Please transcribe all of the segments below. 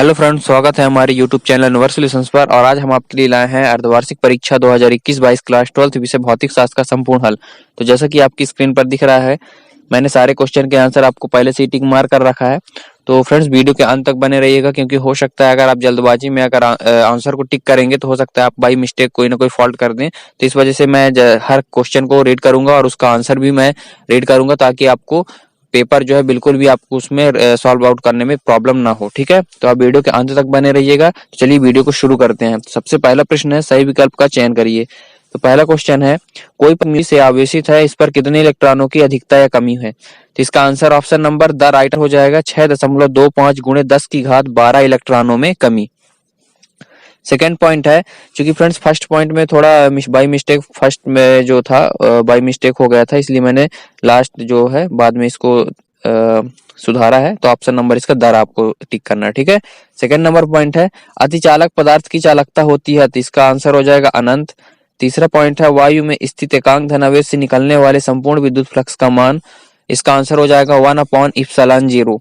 Hello friends, स्वागत है हमारे यूट्यूब चैनल यूनिवर्सल सॉल्यूशंस पर। और आज हम आपके लिए लाए हैं अर्धवार्षिक परीक्षा 2021-22 क्लास 12th विषय भौतिक शास्त्र का संपूर्ण हल। तो जैसा कि आपकी स्क्रीन पर दिख रहा है, मैंने सारे क्वेश्चन के आंसर आपको पहले से ही टिक मार कर रखा है। तो फ्रेंड्स, वीडियो के अंत तक बने रहिएगा, क्योंकि हो सकता है अगर आप जल्दबाजी में अगर आंसर को टिक करेंगे तो हो सकता है आप बाई मिस्टेक कोई ना कोई फॉल्ट कर दें। तो इस वजह से मैं हर क्वेश्चन को रीड करूंगा और उसका आंसर भी मैं रीड करूंगा, ताकि आपको पेपर जो है बिल्कुल भी आपको उसमें सॉल्व आउट करने में प्रॉब्लम ना हो। ठीक है, तो आप वीडियो के अंत तक बने रहिएगा। तो चलिए वीडियो को शुरू करते हैं। सबसे पहला प्रश्न है, सही विकल्प का चयन करिए। तो पहला क्वेश्चन है, कोई परमाणु से आवेशित है, इस पर कितने इलेक्ट्रॉनों की अधिकता या कमी है। तो इसका answer option number the right हो जाएगा 6.25 गुणे 10 की घात 12 इलेक्ट्रॉनों में कमी। सेकेंड पॉइंट है, क्योंकि फ्रेंड्स फर्स्ट पॉइंट में थोड़ा बाई मिस्टेक फर्स्ट में जो था बाई मिस्टेक हो गया था, इसलिए मैंने लास्ट जो है बाद में इसको सुधारा है। तो ऑप्शन नंबर इसका दर आपको टिक करना है। ठीक है, सेकंड नंबर पॉइंट है, अतिचालक पदार्थ की चालकता होती है। तो इसका आंसर हो जाएगा अनंत। तीसरा पॉइंट है, वायु में स्थित एकांक धनावेश से निकलने वाले संपूर्ण विद्युत फ्लक्स का मान। इसका आंसर हो जाएगा 1/ε0।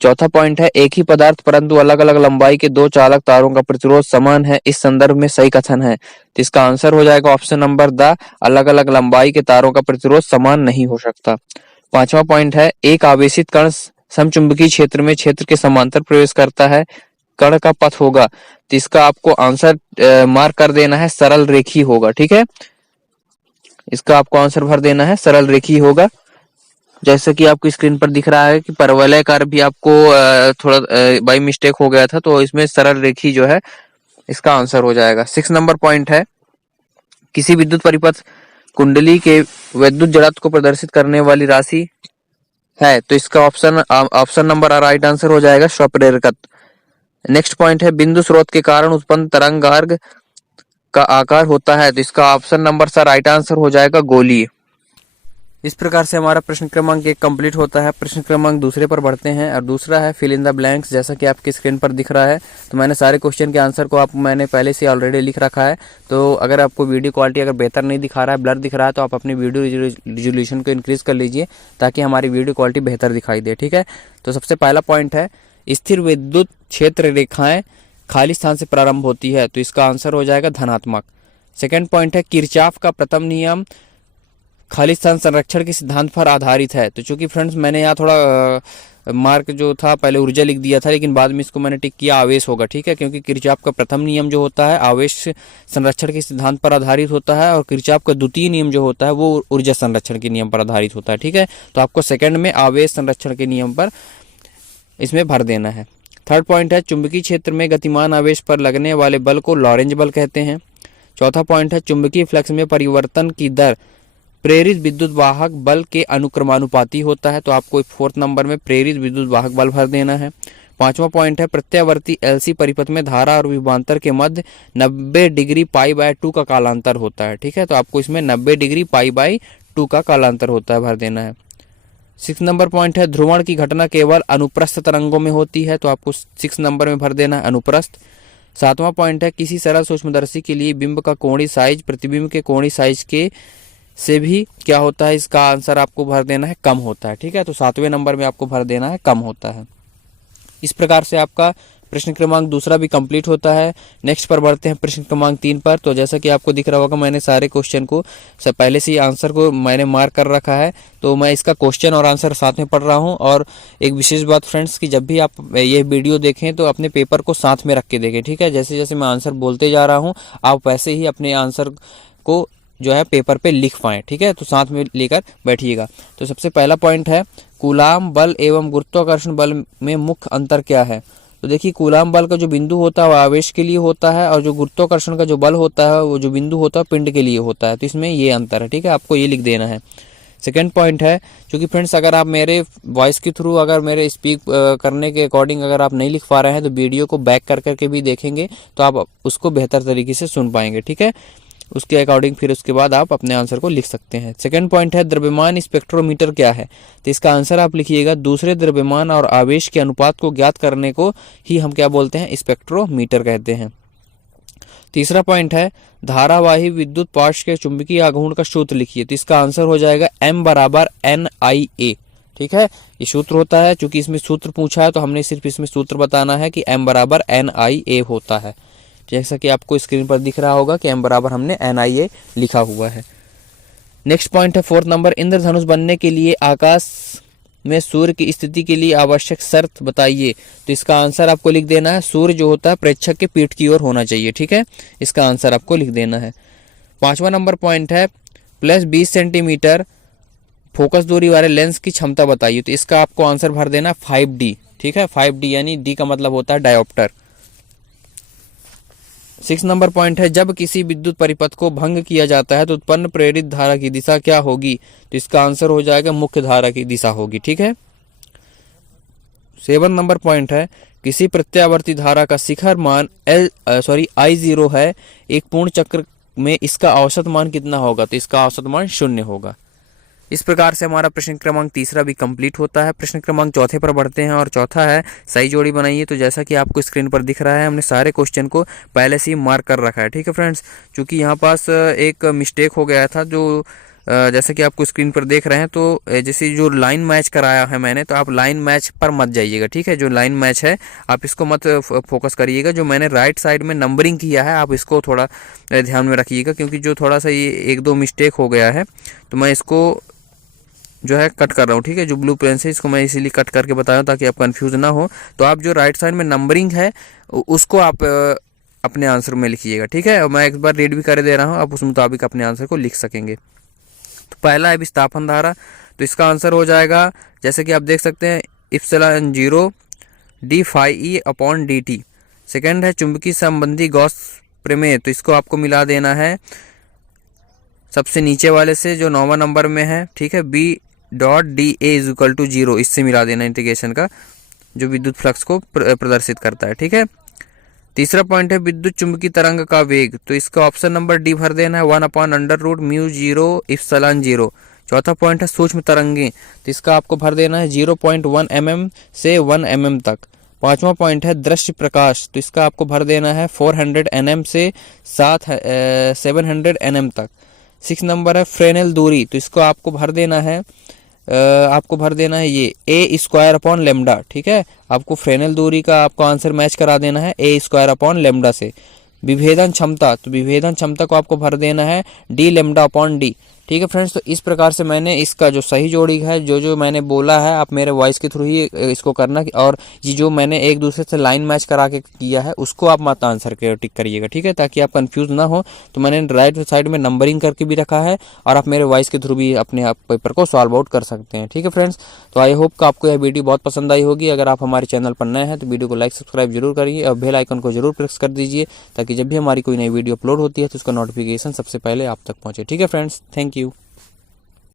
चौथा पॉइंट है, एक ही पदार्थ परंतु अलग अलग लंबाई के दो चालक तारों का प्रतिरोध समान है, इस संदर्भ में सही कथन है। तो इसका आंसर हो जाएगा ऑप्शन नंबर द, अलग अलग लंबाई के तारों का प्रतिरोध समान नहीं हो सकता। पांचवा पॉइंट है, एक आवेशित कण समचुंबकीय क्षेत्र में क्षेत्र के समांतर प्रवेश करता है, कण का पथ होगा। तो इसका आपको आंसर मार्क कर देना है, सरल रेखी होगा। ठीक है, इसका आपको आंसर भर देना है, सरल रेखी होगा। जैसे कि आपकी स्क्रीन पर दिख रहा है कि परवलयाकार भी आपको थोड़ा बाई मिस्टेक हो गया था, तो इसमें सरल रेखी जो है इसका आंसर हो जाएगा। 6 नंबर पॉइंट है, किसी विद्युत परिपथ कुंडली के विद्युत जड़त्व को प्रदर्शित करने वाली राशि है। तो इसका ऑप्शन नंबर राइट आंसर हो जाएगा स्वप्रेरकत्व। नेक्स्ट पॉइंट है, बिंदु स्रोत के कारण उत्पन्न तरंगार्घ का आकार होता है। तो इसका ऑप्शन नंबर राइट आंसर हो जाएगा गोलीय। इस प्रकार से हमारा प्रश्न क्रमांक 1 कंप्लीट होता है। प्रश्न क्रमांक दूसरे पर बढ़ते हैं, और दूसरा है फिल इन द ब्लैंक्स। जैसा कि आपकी स्क्रीन पर दिख रहा है, तो मैंने सारे क्वेश्चन के आंसर को मैंने पहले से ऑलरेडी लिख रखा है। तो अगर आपको वीडियो क्वालिटी अगर बेहतर नहीं दिखा रहा है, ब्लर दिख रहा है, तो आप अपनी वीडियो रिजोल्यूशन को इंक्रीज कर लीजिए, ताकि हमारी वीडियो क्वालिटी बेहतर दिखाई दे। ठीक है, तो सबसे पहला पॉइंट है, स्थिर विद्युत क्षेत्र रेखाएं खाली स्थान से प्रारंभ होती है। तो इसका आंसर हो जाएगा धनात्मक। सेकेंड पॉइंट है, किरचॉफ का प्रथम नियम खाली स्थान संरक्षण के सिद्धांत पर आधारित है। तो चूंकि फ्रेंड्स मैंने यहाँ थोड़ा मार्क जो था पहले ऊर्जा लिख दिया था, लेकिन बाद में इसको मैंने टिक किया आवेश होगा। ठीक है, क्योंकि किरचॉफ का प्रथम नियम जो होता है आवेश संरक्षण के सिद्धांत पर आधारित होता है, और किरचॉफ का द्वितीय नियम जो होता है वो ऊर्जा संरक्षण के नियम पर आधारित होता है। ठीक है, तो आपको सेकंड में आवेश संरक्षण के नियम पर इसमें भर देना है। थर्ड पॉइंट है, चुंबकीय क्षेत्र में गतिमान आवेश पर लगने वाले बल को लॉरेंज बल कहते हैं। चौथा पॉइंट है, चुंबकीय फ्लक्स में परिवर्तन की दर प्रेरित विद्युत वाहक बल के अनुक्रमानुपाती होता है। तो आपको फोर्थ नंबर में प्रेरित विद्युत वाहक बल भर देना है। पांचवा पॉइंट है, प्रत्यावर्ती एलसी परिपथ में धारा और विभवांतर के मध्य 90 डिग्री π/2 का कालांतर होता है। ठीक है, तो आपको इसमें 90 डिग्री π/2 का कालांतर होता है, भर देना है। 6 नंबर पॉइंट है, ध्रुवण की घटना केवल अनुप्रस्थ तरंगों में होती है। तो आपको 6 नंबर में भर देना है अनुप्रस्थ। सातवां पॉइंट है, किसी सरल सूक्ष्मदर्शी के लिए बिंब का कोणीय साइज प्रतिबिंब के कोणीय साइज के से भी क्या होता है, इसका आंसर आपको भर देना है कम होता है। ठीक है, तो 7वें नंबर में आपको भर देना है कम होता है। इस प्रकार से आपका प्रश्न क्रमांक दूसरा भी कंप्लीट होता है। नेक्स्ट पर बढ़ते हैं प्रश्न क्रमांक 3 पर। तो जैसा कि आपको दिख रहा होगा, मैंने सारे क्वेश्चन को पहले से ही आंसर को मैंने मार्क कर रखा है। तो मैं इसका क्वेश्चन और आंसर साथ में पढ़ रहा हूं। और एक विशेष बात फ्रेंड्स, कि जब भी आप ये वीडियो देखें तो अपने पेपर को साथ में रख के देखें। ठीक है, जैसे जैसे मैं आंसर बोलते जा रहा हूँ, आप वैसे ही अपने आंसर को जो है पेपर पे लिख पाए। ठीक है, तो साथ में लेकर बैठिएगा। तो सबसे पहला पॉइंट है, कूलाम बल एवं गुरुत्वाकर्षण बल में मुख्य अंतर क्या है। तो देखिए, कूलाम बल का जो बिंदु होता है वो आवेश के लिए होता है, और जो गुरुत्वाकर्षण का जो बल होता है वो जो बिंदु होता है पिंड के लिए होता है। तो इसमें ये अंतर है। ठीक है, आपको ये लिख देना है। सेकेंड पॉइंट है, क्योंकि फ्रेंड्स अगर आप मेरे वॉइस के थ्रू अगर मेरे स्पीक करने के अकॉर्डिंग अगर आप नहीं लिख पा रहे हैं, तो वीडियो को बैक कर करके भी देखेंगे, तो आप उसको बेहतर तरीके से सुन पाएंगे। ठीक है, उसके अकॉर्डिंग फिर उसके बाद आप अपने आंसर को लिख सकते हैं। सेकंड पॉइंट है, द्रव्यमान स्पेक्ट्रोमीटर क्या है। तो इसका आंसर आप लिखिएगा, दूसरे द्रव्यमान और आवेश के अनुपात को ज्ञात करने को ही हम क्या बोलते हैं, स्पेक्ट्रोमीटर कहते हैं। तीसरा पॉइंट है, धारावाही विद्युत पाश के चुंबकीय आघूर्ण का सूत्र लिखिए। तो इसका आंसर हो जाएगा M = NIA। ठीक है, ये सूत्र होता है। चूंकि इसमें सूत्र पूछा है तो हमने सिर्फ इसमें सूत्र बताना है कि m बराबर NIA होता है। जैसा कि आपको स्क्रीन पर दिख रहा होगा कि m बराबर हमने NIA लिखा हुआ है। नेक्स्ट पॉइंट है 4th नंबर, इंद्रधनुष बनने के लिए आकाश में सूर्य की स्थिति के लिए आवश्यक शर्त बताइए। तो इसका आंसर आपको लिख देना है, सूर्य जो होता है प्रेक्षक के पीठ की ओर होना चाहिए। ठीक है, इसका आंसर आपको लिख देना है। 5वां नंबर पॉइंट है +20 सेंटीमीटर फोकस दूरी वाले लेंस की क्षमता बताइए। तो इसका आपको आंसर भर देना 5D। ठीक है, 5D यानी D का मतलब होता है डायोप्टर। 6 नंबर पॉइंट है जब किसी विद्युत परिपथ को भंग किया जाता है तो उत्पन्न प्रेरित धारा की दिशा क्या होगी। तो इसका आंसर हो जाएगा मुख्य धारा की दिशा होगी। ठीक है। 7 नंबर पॉइंट है किसी प्रत्यावर्ती धारा का शिखर मान I0 है, एक पूर्ण चक्र में इसका औसत मान कितना होगा। तो इसका औसत मान 0 होगा। इस प्रकार से हमारा प्रश्न क्रमांक 3 भी कंप्लीट होता है। प्रश्न क्रमांक 4 पर बढ़ते हैं और चौथा है सही जोड़ी बनाइए। तो जैसा कि आपको स्क्रीन पर दिख रहा है हमने सारे क्वेश्चन को पहले से ही मार्क कर रखा है। ठीक है फ्रेंड्स, क्योंकि यहाँ पास एक मिस्टेक हो गया था जो जैसा कि आपको स्क्रीन पर देख रहे हैं। तो जैसे जो लाइन मैच कराया है मैंने, तो आप लाइन मैच पर मत जाइएगा। ठीक है, जो लाइन मैच है आप इसको मत फोकस करिएगा। जो मैंने राइट साइड में नंबरिंग किया है आप इसको थोड़ा ध्यान में रखिएगा, क्योंकि जो थोड़ा सा ये 1-2 मिस्टेक हो गया है तो मैं इसको जो है कट कर रहा हूँ। ठीक है, जो ब्लू पेन से इसको मैं इसीलिए कट करके बता रहा हूँ ताकि आप कंफ्यूज ना हो। तो आप जो राइट साइड में नंबरिंग है उसको आप अपने आंसर में लिखिएगा। ठीक है, और मैं एक बार रीड भी कर दे रहा हूँ, आप उस मुताबिक अपने आंसर को लिख सकेंगे। तो पहला है विस्थापन धारा, तो इसका आंसर हो जाएगा जैसे कि आप देख सकते हैं इप्सिलॉन 0 d∅e/dt। सेकेंड है चुंबकीय संबंधी गॉस प्रमेय, तो इसको आपको मिला देना है सबसे नीचे वाले से जो 9वां नंबर में है। ठीक है, B.dA = 0, इससे मिला देना इंटीग्रेशन का, जो विद्युत फ्लक्स को प्रदर्शित करता है। ठीक है, तीसरा पॉइंट है विद्युत चुंबकीय तरंग का वेग, तो इसका ऑप्शन नंबर डी भर देना है 1/√μ0ε0। चौथा पॉइंट है सूक्ष्म तरंगें, तो इसका आपको भर देना है 0.1 mm से 1 mm तक। पांचवा पॉइंट है दृश्य प्रकाश, तो इसका आपको भर देना है 400 nm से 700 nm तक। 6 नंबर है फ्रेनेल दूरी, तो इसको आपको भर देना है ये A² λ। ठीक है, आपको फ्रेनेल दूरी का आपको आंसर मैच करा देना है A² λ से। विभेदन क्षमता, तो विभेदन क्षमता को आपको भर देना है dλ/d। ठीक है फ्रेंड्स, तो इस प्रकार से मैंने इसका जो सही जोड़ी है जो मैंने बोला है आप मेरे वॉइस के थ्रू ही इसको करना, और ये जो मैंने एक दूसरे से लाइन मैच करा के किया है उसको आप मत आंसर के टिक करिएगा। ठीक है, ताकि आप कंफ्यूज ना हो। तो मैंने राइट साइड में नंबरिंग करके भी रखा है और आप मेरे वॉइस के थ्रू भी अपने आप पेपर को सॉल्व आउट कर सकते हैं। ठीक है फ्रेंड्स, तो आई होप कि आपको यह वीडियो बहुत पसंद आई होगी। अगर आप हमारे चैनल पर नए हैं तो वीडियो को लाइक सब्सक्राइब जरूर करिए और बेल आइकन को जरूर प्रेस कर दीजिए, ताकि जब भी हमारी कोई नई वीडियो अपलोड होती है तो उसका नोटिफिकेशन सबसे पहले आप तक पहुंचे। ठीक है फ्रेंड्स, थैंक यू।